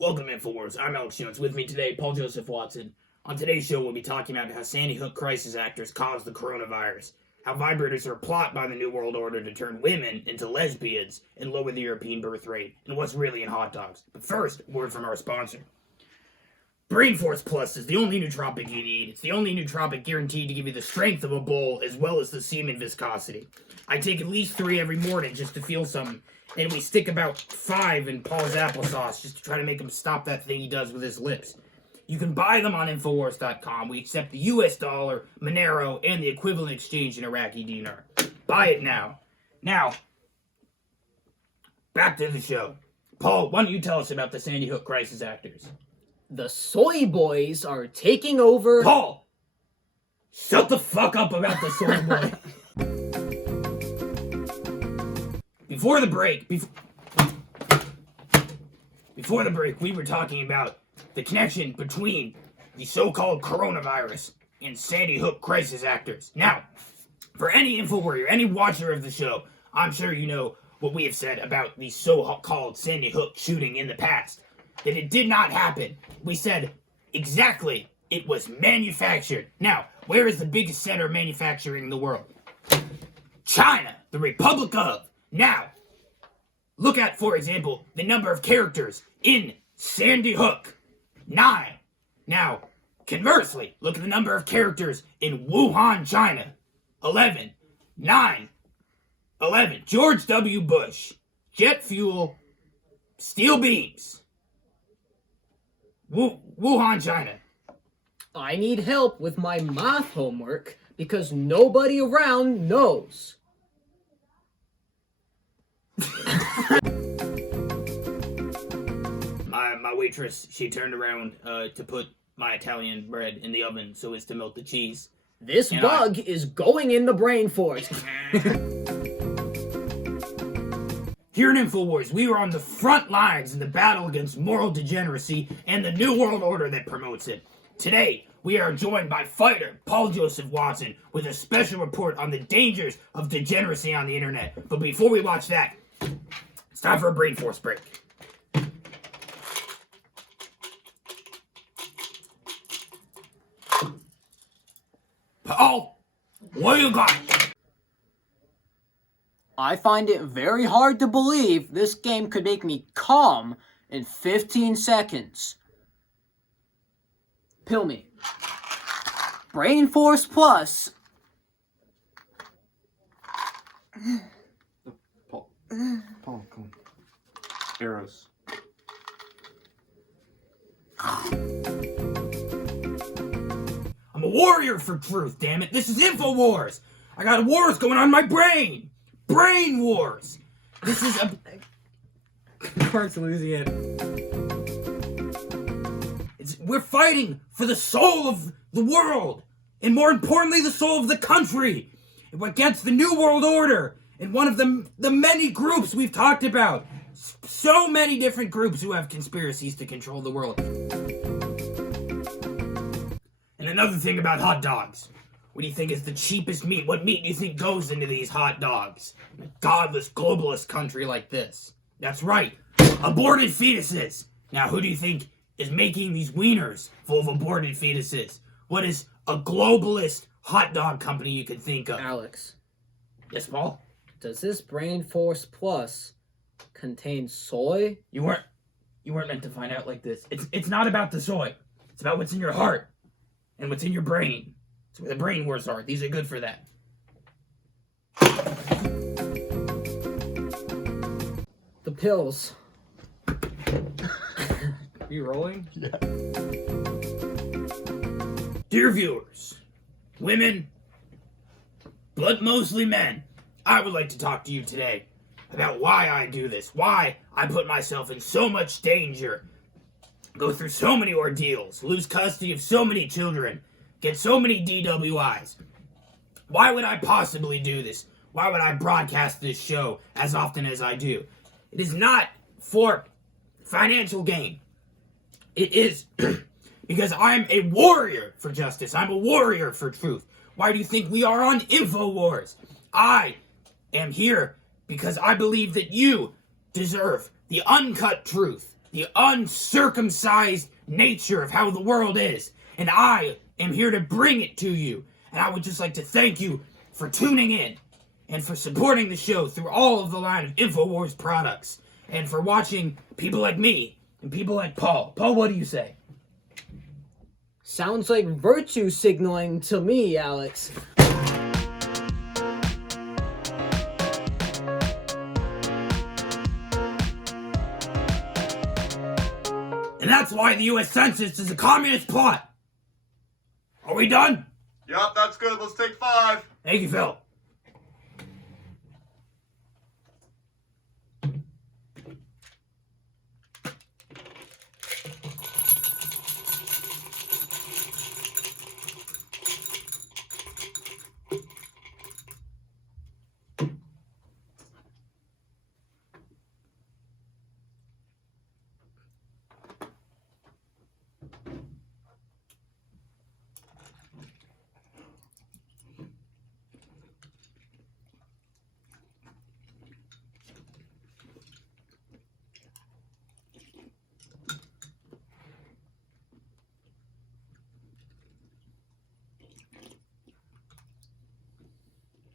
Welcome to InfoWars. I'm Alex Jones. With me today, Paul Joseph Watson. On today's show, we'll be talking about how Sandy Hook crisis actors caused the coronavirus, how vibrators are a plot by the New World Order to turn women into lesbians and lower the European birth rate, and what's really in hot dogs. But first, a word from our sponsor. Brain Force Plus is the only nootropic you need. It's the only nootropic guaranteed to give you the strength of a bull as well as the semen viscosity. I take at least 3 every morning just to feel something, and we stick about 5 in Paul's applesauce just to try to make him stop that thing he does with his lips. You can buy them on Infowars.com. We accept the US dollar, Monero, and the equivalent exchange in Iraqi dinar. Buy it now. Now, back to the show. Paul, why don't you tell us about the Sandy Hook crisis actors? The soy boys are taking over. Paul! Shut the fuck up about the soy boy. Before the break, we were talking about the connection between the so-called coronavirus and Sandy Hook crisis actors. Now, for any info warrior, any watcher of the show, I'm sure you know what we have said about the so-called Sandy Hook shooting in the past. That it did not happen. We said exactly it was manufactured. Now, where is the biggest center of manufacturing in the world? China, the Republic of. Now, look at, for example, the number of characters in Sandy Hook. 9. Now, conversely, look at the number of characters in Wuhan, China. 11. 9. 11. George W. Bush. Jet fuel. Steel beams. Wuhan, China. I need help with my math homework because nobody around knows. My waitress, she turned around to put my Italian bread in the oven so as to melt the cheese. This bug is going in the brain force. Here in InfoWars, we are on the front lines in the battle against moral degeneracy and the New World Order that promotes it. Today, we are joined by fighter Paul Joseph Watson with a special report on the dangers of degeneracy on the internet. But before we watch that, it's time for a brain force break. Paul, what do you got? I find it very hard to believe this game could make me calm in 15 seconds. Pill me. Brain Force Plus. Paul, come on. Arrows. I'm a warrior for truth, damn it. This is InfoWars. I got wars going on in my brain. Brain wars. This is a... Parts of Louisiana. We're fighting for the soul of the world. And more importantly, the soul of the country. Against the New World Order. And one of the many groups we've talked about. So many different groups who have conspiracies to control the world. And another thing about hot dogs. What do you think is the cheapest meat? What meat do you think goes into these hot dogs? In a godless, globalist country like this. That's right. Aborted fetuses. Now, who do you think is making these wieners full of aborted fetuses? What is a globalist hot dog company you could think of? Alex, Yes, Paul? does this Brain Force Plus contain soy? You weren't meant to find out like this. It's not about the soy. It's about what's in your heart and what's in your brain. It's where the brain wars are. These are good for that. The pills. Are you rolling? Yeah. Dear viewers, women, but mostly men, I would like to talk to you today about why I do this, why I put myself in so much danger, go through so many ordeals, lose custody of so many children, get so many DWIs. Why would I possibly do this? Why would I broadcast this show as often as I do? It is not for financial gain. It is because I'm a warrior for justice. I'm a warrior for truth. Why do you think we are on InfoWars? I am here because I believe that you deserve the uncut truth. the uncircumcised nature of how the world is. And I am here to bring it to you. And I would just like to thank you for tuning in and for supporting the show through all of the line of InfoWars products and for watching people like me and people like Paul. Paul, what do you say? Sounds like virtue signaling to me, Alex. And that's why the U.S. Census is a communist plot. Are we done? Yup, that's good. Let's take 5. Thank you, Phil.